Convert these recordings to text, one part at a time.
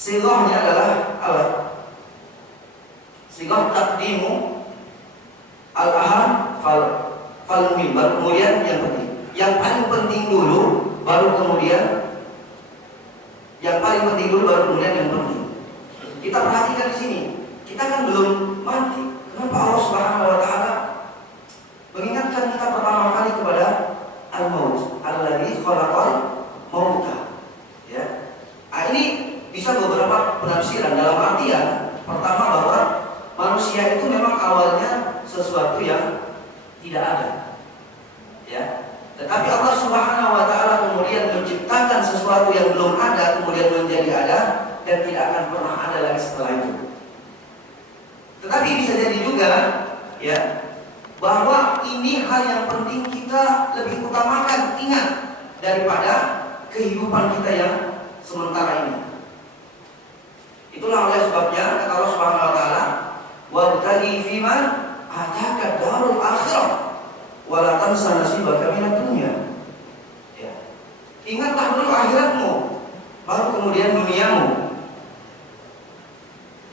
Sighahnya adalah apa? Sighah taqdimu al-aham fal muhim, baru kemudian yang penting. Yang paling penting dulu, baru kemudian yang penting. Kita perhatikan di sini. Kita kan belum mati. Kenapa Allah Subhanahu wa taala mengingatkan kita pertama kali kepada al-maut, alladzi khalaqal mauta. Ya. Ini bisa beberapa penafsiran, dalam artian pertama bahwa manusia itu memang awalnya sesuatu yang tidak ada. Ya. Tetapi Allah Subhanahu wa taala kemudian menciptakan sesuatu yang belum ada kemudian menjadi ada dan tidak akan pernah ada lagi setelah itu. Tetapi bisa jadi juga ya bahwa ini hal yang penting kita lebih utamakan ingat daripada kehidupan kita yang sementara ini. Itulah oleh sebabnya kata Allah Subhanahu wa taala, "Wabtaghi fiman ataka darul akhirah wa la tansa nasibaka minad dunya." Ya. Ingatlah dulu akhiratmu, baru kemudian duniamu.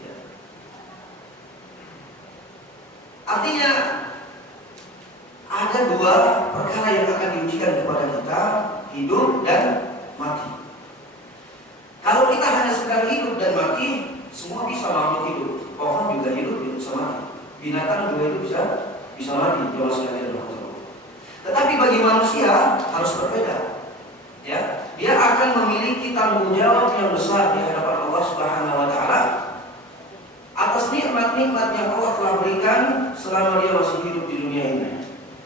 Ya. Artinya ada dua perkara yang akan diujikan kepada kita, hidup dan mati. Kalau kita hanya sekedar hidup dan mati, semua bisa makhluk hidup. Pohon juga hidup, bisa mati. Binatang juga itu bisa mati. Tetapi bagi manusia harus berbeda. Ya, dia akan memiliki tanggung jawab yang besar di hadapan Allah Subhanahu wa taala atas nikmat-nikmat yang Allah telah berikan selama dia masih hidup di dunia ini.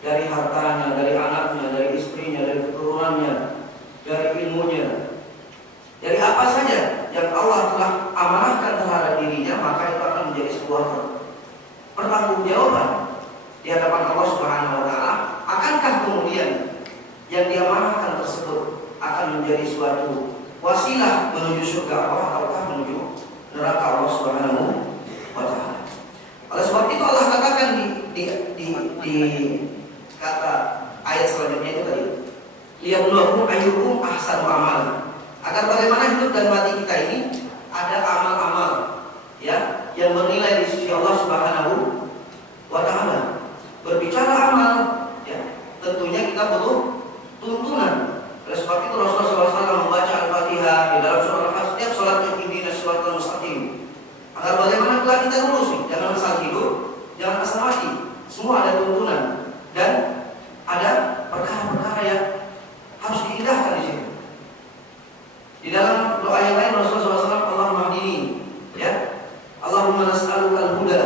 Dari hartanya, dari anaknya, dari istrinya, dari keturunannya, dari ilmunya. Dari apa saja yang Allah telah amanahkan terhadap dirinya, maka itu akan menjadi sebuah pertanggungjawaban di hadapan Allah Subhanahu wa taala. Akankah kemudian yang diamanahkan tersebut akan menjadi suatu wasilah menuju surga Allah ataukah menuju neraka Allah Subhanahu wa taala? Oleh sebab itu Allah katakan di kata ayat selanjutnya itu tadi, liyabluwakum ayyukum ahsanu amala. Agar bagaimana hidup dan mati kita ini ada amal-amal ya yang bernilai di sisi Allah Subhanahu wa taala. Berbicara amal ya, tentunya kita butuh tuntunan. Oleh sebab itu Rasulullah SAW membaca Al-Fatihah di dalam surah Al-Fatihah setiap salat ihdinas siratal mustaqim. Agar bagaimana telah kita lurus nih, jangan asal hidup, jangan asal mati. Semua ada tuntunan dan ada perkara-perkara yang harus diindahkan di sini. Di dalam doa yang lain Rasulullah SAW, Allahumma hdini ya, Allahumma nas'aluka al-huda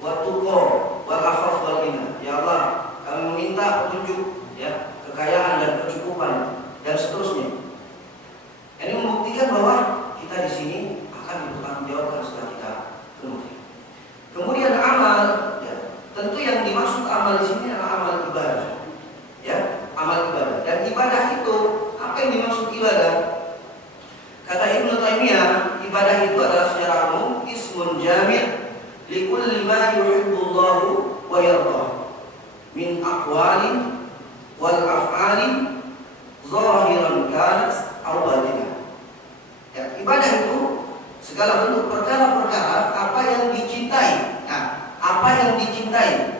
wa tuqa wal afaf wal ghina. Ya Allah, kami meminta petunjuk ya, kekayaan dan kecukupan dan seterusnya. Ini membuktikan bahwa kita di sini akan dipertanggungjawabkan setelah kita kemudian. Kemudian amal ya, tentu yang dimaksud amal di sini adalah amal ibadah. Ya, amal ibadah. Dan ibadah itu, apa yang dimaksud ibadah? Kata Ibnu Taimiyah, ibadah itu adalah secara umum ismun jami' likulli ma yuhibbullahu wa yardah min aqwalin wal af'alin zahiran kanat aw batinah. Ya, ibadah itu segala bentuk perkara-perkara apa yang dicintai. Nah, apa yang dicintai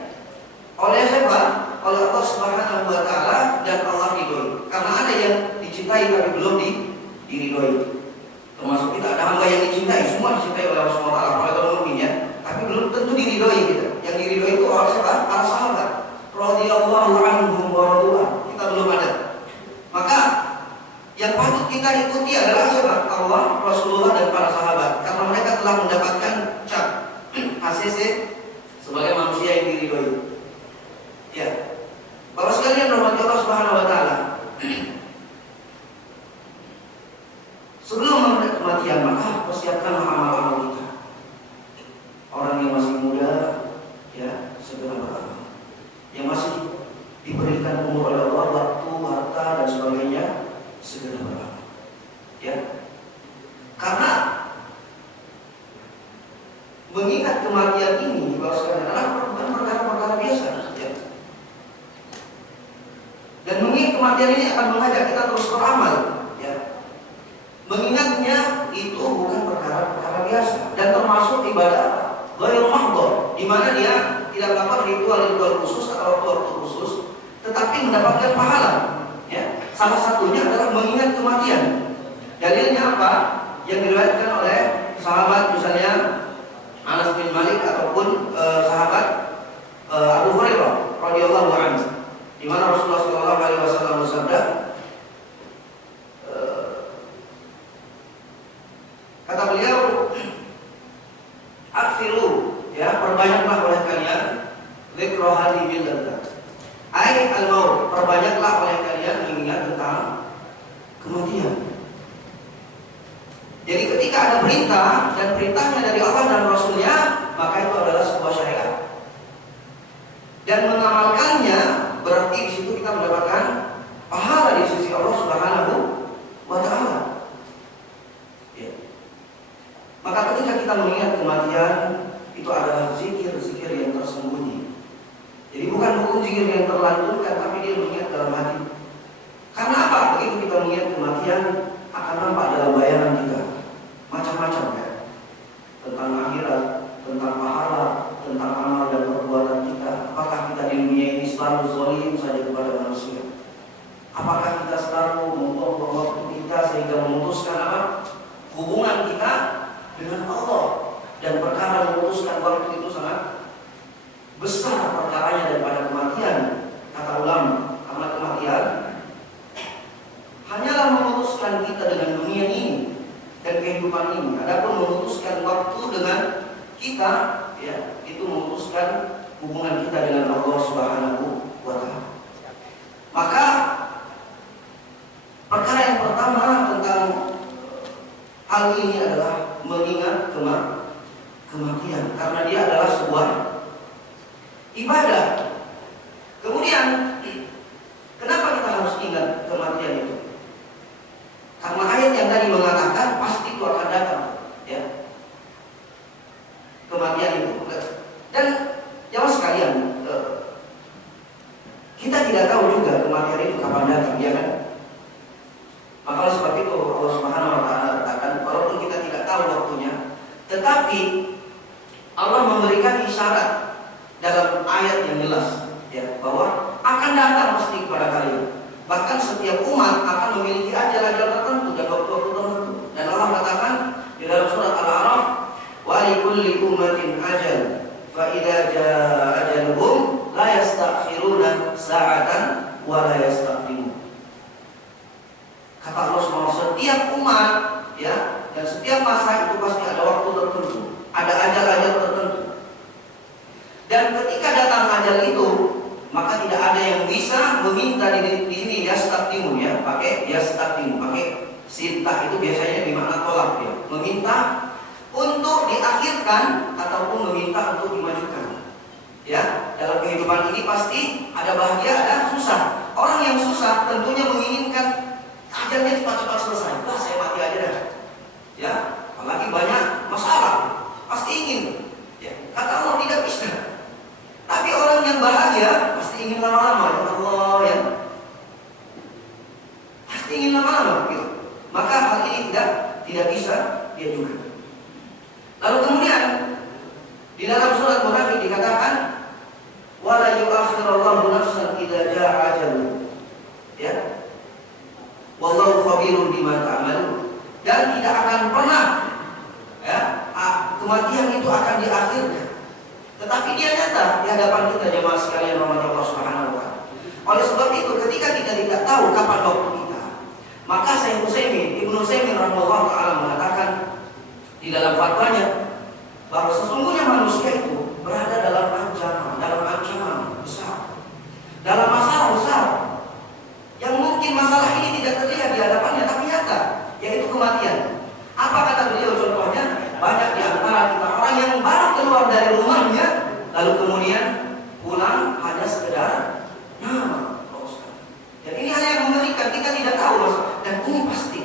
oleh siapa? Oleh Allah Subhanahu wa taala dan Allah ridhoi. Karena ada yang dicintai tapi belum diridhoi. Termasuk kita ada hamba yang dicintai, semua dicintai oleh Allah Subhanahu wa taala, oleh orang mukmin ya, tapi belum tentu diridhoi kita. Yang diridhoi itu orang siapa? Para sahabat. Radhiyallahu anhum wa radu'an. Kita belum ada. Maka yang patut kita ikuti adalah siapa? Allah, Rasulullah dan para sahabat. Karena mereka telah mendapatkan cap ACC sebagai manusia yang diridhoi. Ya. Bapak sekalian rahmat Allah Subhanahu wa taala. Sebelum menghadap kematian, maka persiapkanlah amal-amal kita. Orang yang masih muda, ya segera beramal. Yang masih diberikan umur oleh Allah, waktu, harta dan sebagainya, segera beramal. Ya, karena mengingat kematian ini, bahwasanya adalah bukan perkara-perkara biasa. Ya. Dan mengingat kematian ini akan mengajak kita terus beramal. Ya. Mengingatnya itu bukan perkara-perkara biasa dan termasuk ibadah ghairul mahdhur, di mana dia tidak melakukan ritual-ritual khusus atau waktu khusus, tetapi mendapatkan pahala. Ya, salah satunya adalah mengingat kematian. Dalilnya apa? Yang diriwayatkan oleh sahabat misalnya Anas bin Malik ataupun sahabat Abu Hurairah radhiyallahu anhu, di mana Rasulullah sallallahu alaihi wasallam bersabda, kata beliau, aksiru, ya, perbanyaklah oleh kalian dzikra hadhihi ladzat. Ai al-maut, perbanyaklah oleh kalian mengingat tentang kematian. Jadi ketika ada perintah dan perintahnya dari Allah dan Rasulnya, maka itu adalah sebuah syariat. Dan mengamalkannya berarti di situ kita mendapatkan pahala di sisi Allah Subhanahu wa taala. Ya. Maka ketika kita mengingat kematian, itu adalah zikir-zikir yang tersembunyi. Jadi bukan zikir yang terlanturkan, tapi dia mengingat dalam hati. Karena apa? Begitu kita mengingat kematian, akan nampak dalam bayangan kita macam-macam, ya, tentang akhirat, tentang pahala, tentang amal dan perbuatan kita. Apakah kita di dunia ini selalu zalim saja kepada manusia? Apakah kita selalu membuang waktu kita sehingga memutuskan apa? Hubungan kita dengan Allah. Dan perkara memutuskan waktu itu sangat besar perkaranya daripada kematian. Kata ulama, karena kematian hanyalah memutuskan kita dengan dunia ini dan kehidupan ini. Adapun memutuskan waktu dengan kita, ya, itu memutuskan hubungan kita dengan Allah Subhanahu wa taala. Maka perkara yang pertama tentang hal ini adalah mengingat kematian, karena dia adalah sebuah ibadah. Kemudian, kenapa kita harus ingat kematian itu? Karena ayat yang tadi mengatakan pasti itu akan datang, ya, kematian itu. Dan jamaah sekalian, kita tidak tahu juga kematian itu kapan datang, ya kan? Maka oleh sebab itu Allah Subhanahu wa taala katakan, walaupun kita tidak tahu waktunya, tetapi Allah memberikan isyarat dalam ayat yang jelas, ya, bahwa akan datang pasti kepada kalian. Bahkan setiap umat akan memiliki ajal-ajal tertentu dan waktu-waktu tertentu. Dan Allah katakan di dalam surat Al-A'raf, wa likulli ummatin ajal, fa idza jaa ajaluhum la yastakhiruna sa'atan wa la yastaqdimun. Kata Allah SWT, setiap umat, ya, dan setiap masa itu pasti ada waktu tertentu, ada ajal-ajal tertentu. Dan ketika datang ajal itu, maka tidak ada yang bisa meminta di sini yastaqdimun, ya, pakai yastaqdimun, pakai sintah, itu biasanya bermakna tolak, ya, meminta untuk diakhirkan ataupun meminta untuk dimajukan. Ya, dalam kehidupan ini pasti ada bahagia, ada susah. Orang yang susah tentunya menginginkan ajalnya cepat-cepat selesai. Wah, saya mati aja dah. Ya, apalagi banyak masalah, pasti ingin. Ya, kata Allah tidak bisa. Tapi orang yang bahagia pasti ingin lama-lama, ya Allah, ya. Pasti ingin lama-lama, gitu. Maka hal ini tidak bisa dia juga. Lalu kemudian di dalam surat Munafik dikatakan, wala yu'akhirullahu nafsan idza jaa ajaluha. Ya. Wallahu khabirun bima ta'malun. Dan tidak akan pernah, ya, kematian itu akan diakhirkan. Tetapi dia nyata di hadapan kita, jemaah sekalian rahmat Allah Subhanahu wa taala. Oleh sebab itu, ketika kita tidak tahu kapan waktu kita, maka Syekh Ibnu Utsaimin rahimahullah taala mengatakan di dalam fatwanya bahwa sesungguhnya manusia itu berada dalam ancaman besar, dalam masalah besar yang mungkin masalah ini tidak terlihat di hadapannya tapi nyata, yaitu kematian. Apa kata beliau contohnya? Banyak di antara kita orang yang baru keluar dari rumahnya lalu kemudian pulang hanya sekedar nama. Dan ini hal yang mengerikan, kita tidak tahu masalah. Dan ini pasti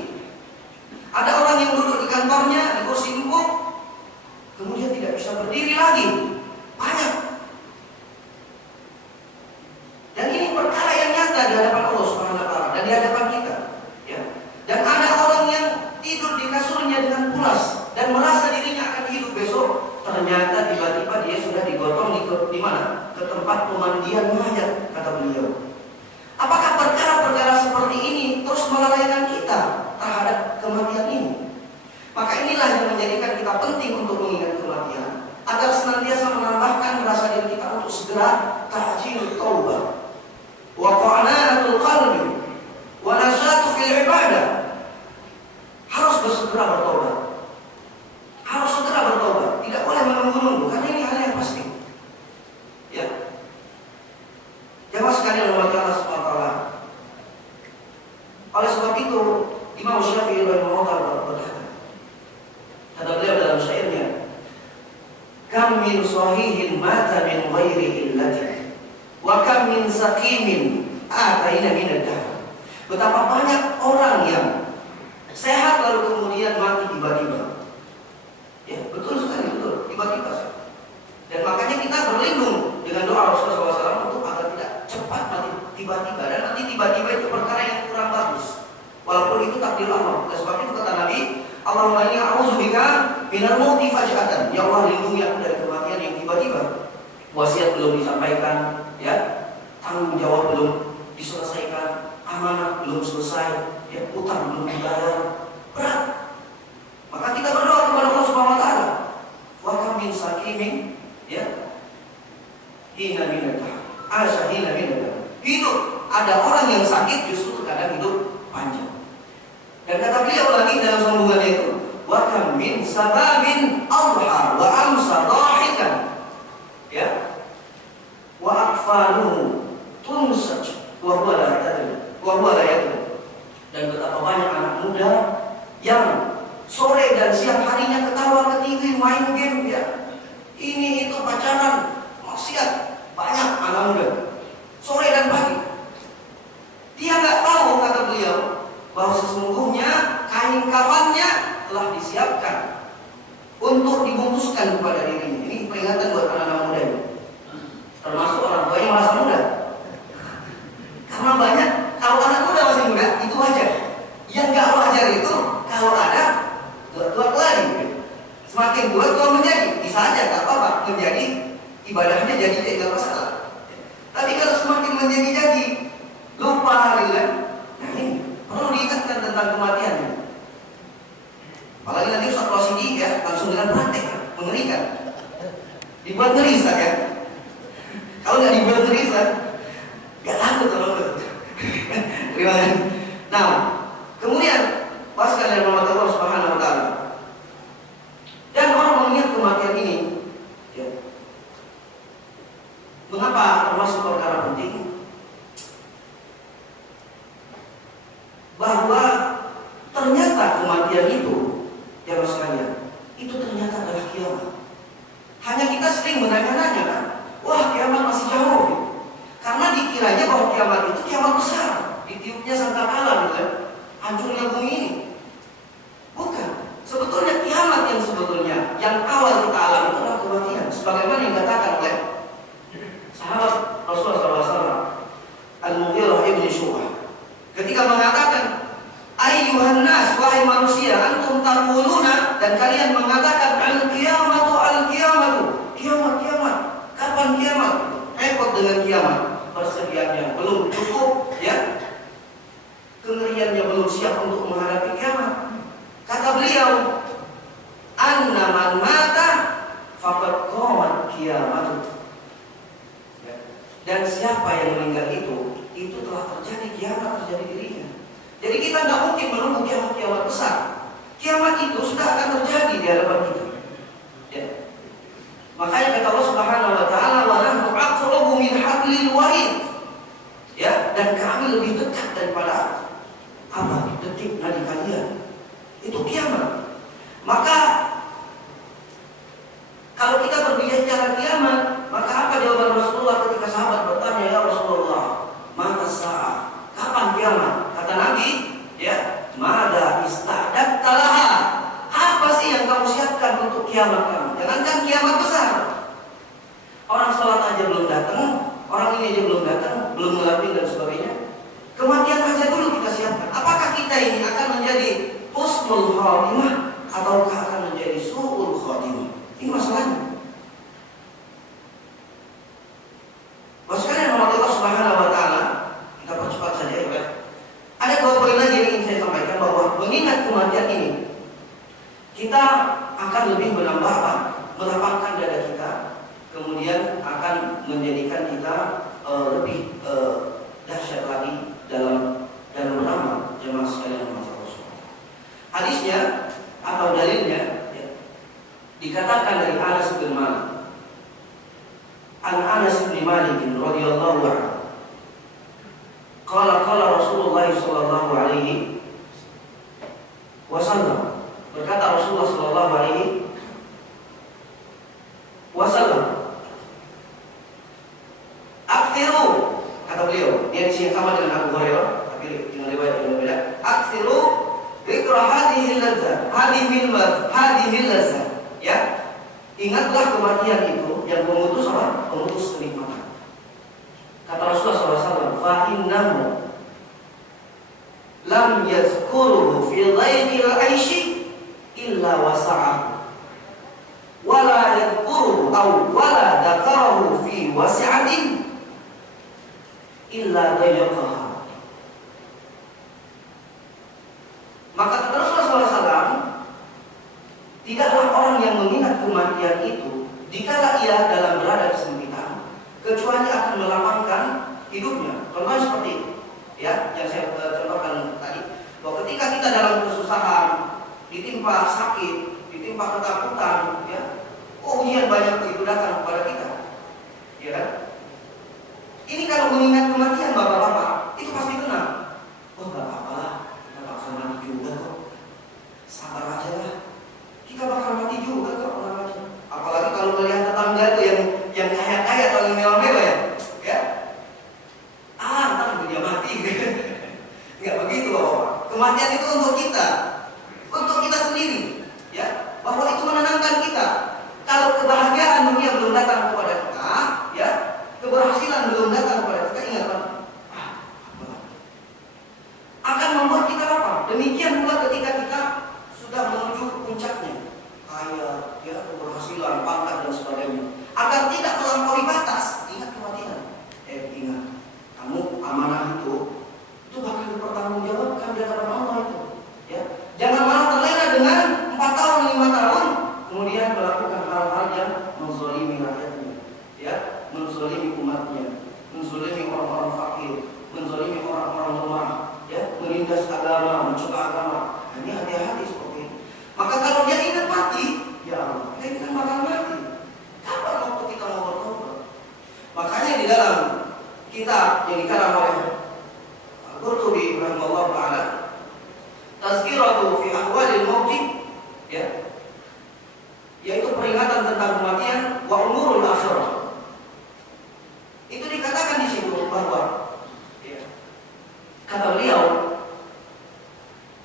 ada orang yang duduk di kantornya di kursi empuk kemudian tidak bisa berdiri lagi. Banyak. Dan ini perkara yang nyata di hadapan Allah Subhanahu wa taala dan di hadapan kita, ya. Dan ada orang yang tidur di kasurnya dengan saqimin ataina minad dahr. Betapa banyak orang yang sehat lalu kemudian mati tiba-tiba. Ya, betul sekali, betul. Tiba-tiba. Dan makanya kita berlindung dengan doa Rasulullah SAW untuk agar tidak cepat mati tiba-tiba. Dan nanti tiba-tiba itu perkara yang kurang bagus. Walaupun itu takdir Allah. Oleh sebab itu kata Nabi, Allahumma inni a'udzubika minal mauti faj'atan. Ya Allah, lindungi aku dari kematian yang tiba-tiba. Wasiat belum disampaikan, ya. Tanggung jawab belum diselesaikan, amanah belum selesai, ya, utang belum dibayar. Berat. Maka kita berdoa kepada Allah Subhanahu wa taala. Wa kam min saqimin, ya. Hina minata. Asya hina minata. Hidup, ada orang yang sakit justru terkadang hidup panjang. Dan kata beliau lagi dalam sambungannya itu, wa kam min sababin adha wa amsa dhahikan, ya, wa akfaluhu tunsaj wa huwa la yadri. Dan betapa banyak anak muda yang sore dan siang harinya ketawa ketiwi main game, ya, ini itu pacaran, maksiat. Banyak anak muda sore dan pagi. Dia nggak tahu, kata beliau, bahwa sesungguhnya kain kafannya telah disiapkan untuk dibungkuskan kepada dirinya. Ini peringatan buat anak-anak muda ini, termasuk orang tua yang merasa muda. Karena banyak, kalau anak muda masih muda itu wajar. Yang nggak wajar itu kalau ada tua lagi. Semakin tua menjadi, bisa aja nggak apa-apa, menjadi ibadahnya jadi nggak masalah. Tapi kalau semakin menjadi lupa, gitu kan? Nah ini perlu diingatkan tentang kematian. Apalagi nanti Ustaz Rosidi, ya, langsung dengan praktek, mengerikan. Dibuat ngeri, Ustaz, ya. Kalau nggak dibuat ngeri, Ustaz, nggak takut kalau itu. Terima kasih. Nah, kemudian pas kalian rahmat Allah Subhanahu wa taala. Dan orang mengingat kematian ini, ya. Mengapa termasuk perkara penting? Bahwa ternyata kematian itu, ya sekalian, itu ternyata adalah kiamat. Hanya kita sering menanya-nanya, kan, wah kiamat masih jauh, gitu. Karena dikiranya bahwa kiamat itu kiamat besar, ditiupnya sangkakala, gitu kan, hancurnya bumi ini. Bukan. Sebetulnya kiamat yang sebetulnya yang awal kita alami itu adalah kematian. Sebagaimana yang dikatakan oleh sahabat Rasulullah SAW, Al-Mughirah ibn Syu'bah, ketika mengatakan, ayyuhan nas, wahai manusia, antum taquluna, dan kalian mengatakan al-qiyamatu, kiamat, kapan kiamat? Repot dengan kiamat, persediaannya belum cukup, ya, kengeriannya belum siap untuk menghadapi kiamat. Kata beliau, anna man mata faqad qamat kiamat. Dan siapa yang meninggal itu telah terjadi kiamat, terjadi dirinya. Jadi kita nggak mungkin menunggu kiamat besar. Kiamat itu sudah akan terjadi di hadapan kita. Ya. Makanya kata Allah Subhanahu wa taala, wa nahnu aqrabu min hablil warid. Ya, dan kami lebih dekat daripada apa? Detik nadi kalian. Itu kiamat. Maka kalau kita berbicara kiamat, maka apa jawaban Rasulullah ketika sahabat bertanya, ya Rasulullah, mata sa'ah, kapan kiamat? Kata Nabi, ya, mada ista'dat talaha. Apa sih yang kamu siapkan untuk kiamat kamu? Jangankan kiamat besar. Orang sholat aja belum datang, orang ini aja belum datang, belum ngelapin dan sebagainya. Kematian aja dulu kita siapkan. Apakah kita ini akan menjadi husnul khatimah ataukah akan menjadi su'ul khatimah? Ini masalahnya. Maksudnya Allah Subhanahu wa taala, kita percepat saja, ya. Ada dua poin lagi yang ingin saya sampaikan, bahwa mengingat kematian ini, kita akan lebih menambah apa? Melapangkan dada kita, kemudian akan menjadikan kita lebih dahsyat lagi dalam beramal, jemaah sekalian yang Rasulullah. Hadisnya atau dalilnya, ya, dikatakan dari Anas bin Malik. Anas bin Malik radhiyallahu anhu. Qala Rasulullah sallallahu alaihi wasallam. Berkata Rasulullah sallallahu alaihi wasallam, "Aktsiru," kata beliau, Kemudian di sini sama dengan Abu Hurairah, tapi dengan riwayat yang berbeda. Aksiru dzikra hadhil ladzat, hadhil ladzat. Ya. Ingatlah kematian itu yang memutus apa? Memutus kenikmatan. Kata Rasulullah SAW, fa innahu lam yazkuruhu fi dhaiqil 'aishi illa wasa'ahu wala yadhkuruhu aw wala dzakarahu fi wasi'atin illa dayaqaha. Maka kata Rasulullah SAW, tidaklah orang yang mengingat kematian itu dikala ia dalam berada kesempitan, kecuali akan melapangkan hidupnya. Contohnya seperti itu, ya, yang saya contohkan tadi, bahwa ketika kita dalam kesusahan, ditimpa sakit, ditimpa ketakutan, ya, ujian banyak itu datang kepada kita, ya kan? Ini kalau mengingat kematian bapak-bapak, itu pasti tenang. Oh, nggak apa-apa, kita bakal mati juga kok. Sabar aja lah. Kita bakal mati juga kok, tenang aja. Apalagi kalau melihat tetangga itu yang kaya-kaya atau yang mewah-mewah, ya. Ntar dia mati. Nggak begitu, bapak. Kematian itu untuk kita sendiri, ya. Bahwa itu menenangkan kita. Kalau kebahagiaan dunia belum datang kepada kita, ya, keberhasilan belum datang kepada kita, ingat Pak, akan membuat kita lapar. Demikian pula ketika kita sudah menuju puncaknya, kaya, ya, keberhasilan, pangkat dan sebagainya, agar tidak melampaui batas. Ingat kematian. Ingat, kamu amanah itu bakal dipertanggungjawabkan di hadapan Allah itu. Ya, jangan malah terlena dengan 4 tahun, 5 tahun, kemudian melakukan hal-hal yang menzalimi rakyatnya, ya, menzalimi umatnya, menzalimi orang-orang fakir, menzalimi orang-orang lemah, ya, menindas agama, mencela agama. Ini hati-hati seperti ini. Maka kalau dia ingat mati, ya Allah, kita kan bakal mati. Kapan waktu kita mau bertobat? Makanya di dalam kitab yang dikarang oleh Qurtubi rahimahullah ta'ala, Tazkiratu fi ahwalil mauti, ya, yaitu peringatan tentang kematian wa umurul akhirah. Itu dikatakan di situ bahwa, ya, kata beliau,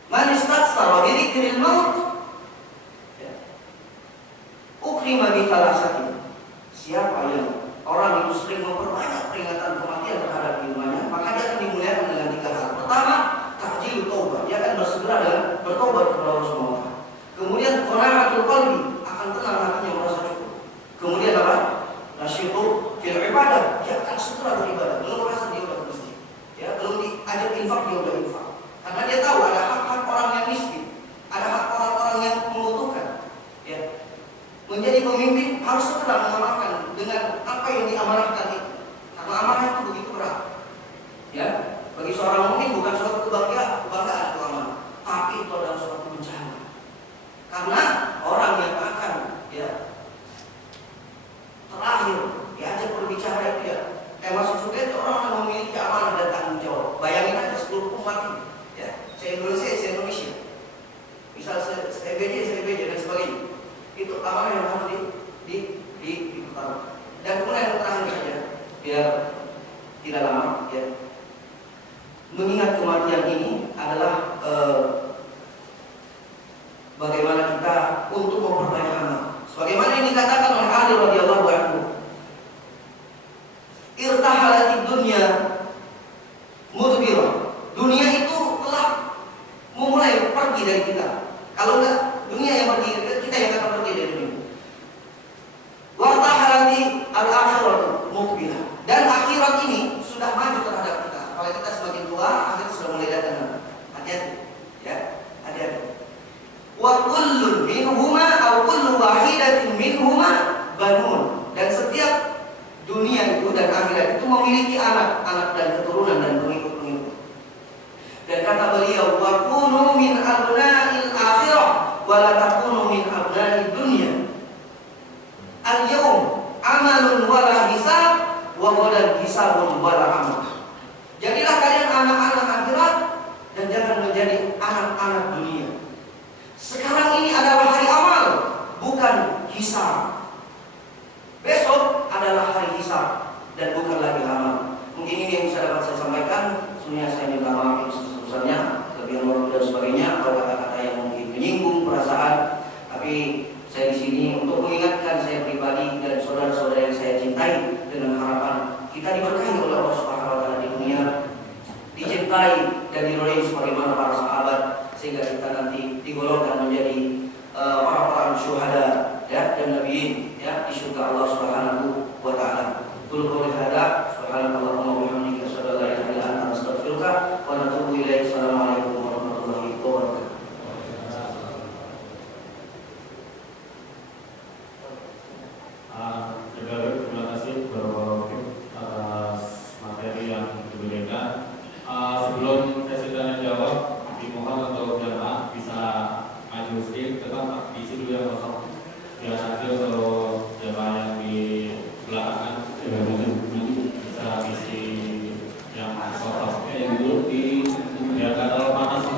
man istaksara bi dzikril maut, ya, ukrima bi thalasatin. Siapa yang orang itu sering memperbanyak peringatan kematian terhadap dirinya, maka dia akan dimuliakan dengan 3 hal. Pertama, ta'jil taubat, dia akan bersegera dengan bertobat kepada Allah SWT. Kemudian qana'atul qalbi, akan tenang hatinya, merasa cukup. Kemudian apa? Nasyitu fil ibadah, dia akan segera beribadah. Belum merasa dia sudah masjid, ya, belum diajak infak, dia sudah infak. Karena dia tahu ada hak-hak orang yang miskin, ada hak orang-orang yang membutuhkan, ya. Menjadi pemimpin harus segera mengamalkan dengan apa yang diamanahkan itu. Karena amanah itu begitu berat, ya. Bagi seorang mukmin bukan suatu kebanggaan itu amanah, tapi itu adalah suatu bencana. Karena orang yang akan, ya, terakhir diajak berbicara itu, ya, maksud surga itu orang yang memiliki amanah dan tanggung jawab. Bayangin aja 10 umat, ya, se-Indonesia, misal se-EBJ dan sebagainya. Itu amanah yang harus dipertaruhkan. Dan kemudian yang terakhir saja, biar tidak lama, ya, mengingat kematian ini adalah bagaimana kita untuk memperbaiki amal. Sebagaimana yang dikatakan oleh Ali radhiyallahu anhu, irtahalatid dunya mudbirah. Dunia itu telah memulai pergi dari kita. Kalau enggak, dunia yang pergi, kita yang akan pergi dari dunia. Wartahalati al-akhiratu muqbilah. Dan akhirat ini sudah maju terhadap kita. Kalau kita semakin tua, akhir sudah mulai datang. Hati-hati, ya, hati-hati. Wa kullun minhuma aw kullu wahidatin minhuma banun. Dan setiap dunia itu dan akhirat itu memiliki anak-anak dan keturunan dan pengikut-pengikut. Dan kata beliau, wa kunu min abna'il akhirah wa la takunu min abna'id dicintai dan diridhoi sebagaimana para sahabat, sehingga kita nanti digolongkan